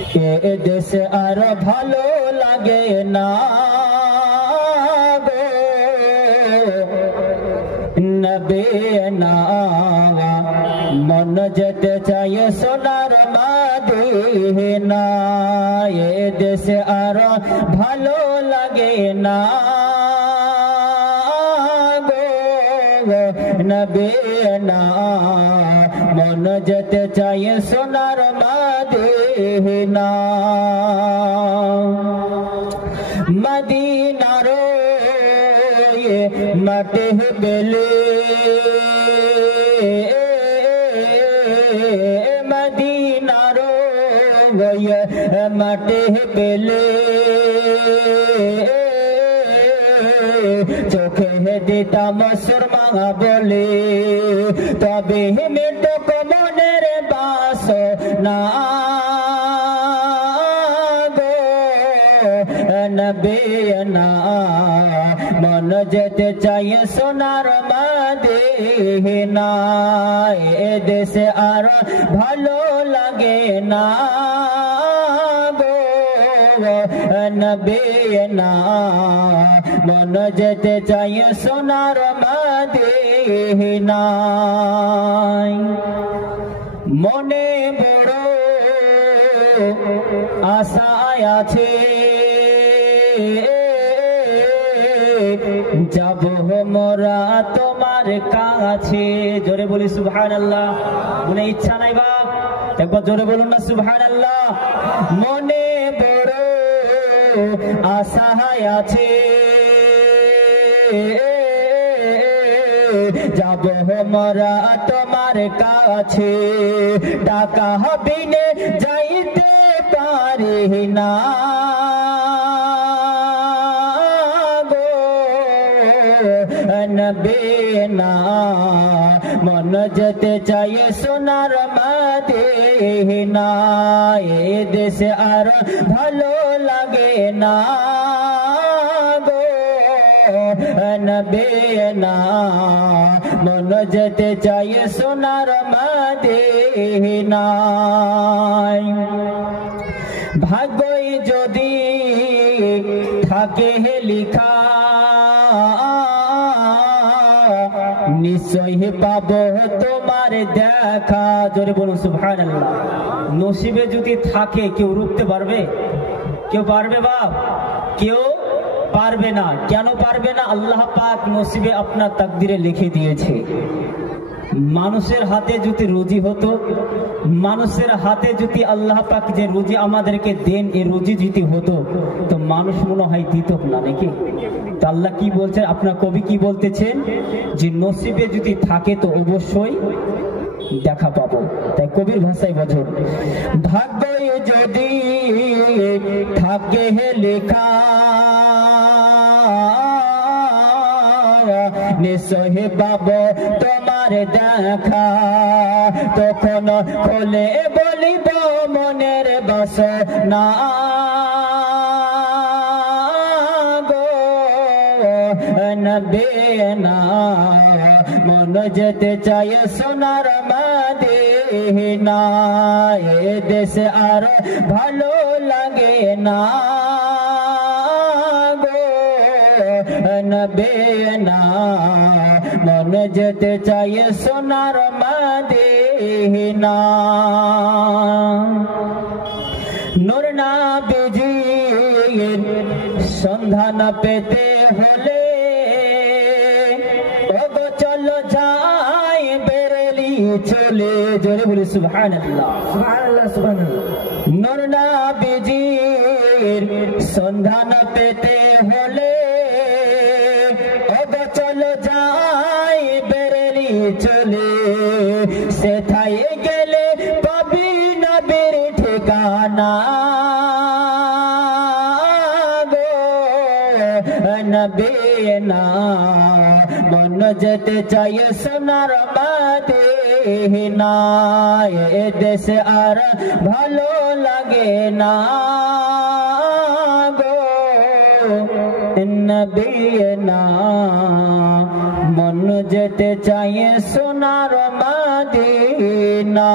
এ দেশে আর ভালো লাগে না গো নবী না মন যেতে চাই সোনার মদিনা এ দেশে আর ভালো লাগে না গো নবী না মন যেতে চাই সোনার মদিনা মদিনার মাটি বেলে মদিনার মাটি বেলে চোখে দিতাম সুরমা বলে তবে মেটক মনের বাস না গো নবী না মন যেতে চাই সোনার মদিনা এ দেশে আর ভালো লাগে না গো নবী না মন যেতে চাই সোনার মদিনা মনে বড় আশা আছে যাব মোরা তোমার কাছে জোরে বলি সুবহানাল্লাহ মনে ইচ্ছা নাই বাপ একবার জোরে বলুন না সুবহানাল্লাহ মনে বড় আশা আছে যাব মোরা তোমার কাছে টাকা বিনে যাইতে পারি না নবী না মন যেতে চাই সোনার মদিনা এ দেশে আর ভালো লাগে না গো নবী না মন যেতে চাই সোনার মদিনা ভাগ্যই যদি থাকে লিখা নিশ্চয় পাবো তোমার দেখা জোরে বলুন সুবহানাল্লাহ নসিবে যদি থাকে কেউ রুখতে পারবে কেউ পারবে বাপ কেউ পারবে না কেন পারবে না আল্লাহ পাক নসিবে আপনার তাকদিরে লিখে দিয়েছে মানুষের হাতে যদি রুজি হতো মানুষের হাতে যদি আল্লাহ পাক যে রুজি আমাদেরকে দেন এই রুজি যদি হতো তো মানুষ মনে হয় দিত না নাকি তো আল্লাহ কি বলছেন আপনার কবি কি বলতেছেন যে নসিবে যদি থাকে তো অবশ্যই দেখা পাবো তাই কবির ভাষায় বলছেন ভাগ্যে যদি থাকে লেখা নিশ্চয় পাবো তোমার দেখা তখন খোলে বলিব মনের বাসনা গো নবী না মন যেতে চাই সোনার মদিনা এ দেশে আর ভালো লাগে না গো নবী না মন যেতে চাই সোনার মদিনা নূর নবীজির সন্ধান পেতে হলে ওগো চলো যাই বেরেলি চলে জোরে বলি সুবহানাল্লাহ সুবহানাল্লাহ সুবহানাল্লাহ নূর নবীজির সন্ধান পেতে হলে ওগো চলো যাই বেরেলি চলে সেথায় গেলে পাবি নবীর ঠিকানা গো নবী না মন যেতে চাই সোনার মদিনা এ দেশে আর ভালো লাগে না গো নবী না মন যেতে চাই সোনার মদিনা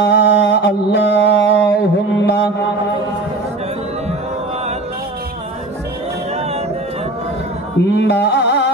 আল্লাহ আল্লাহুম্মা মা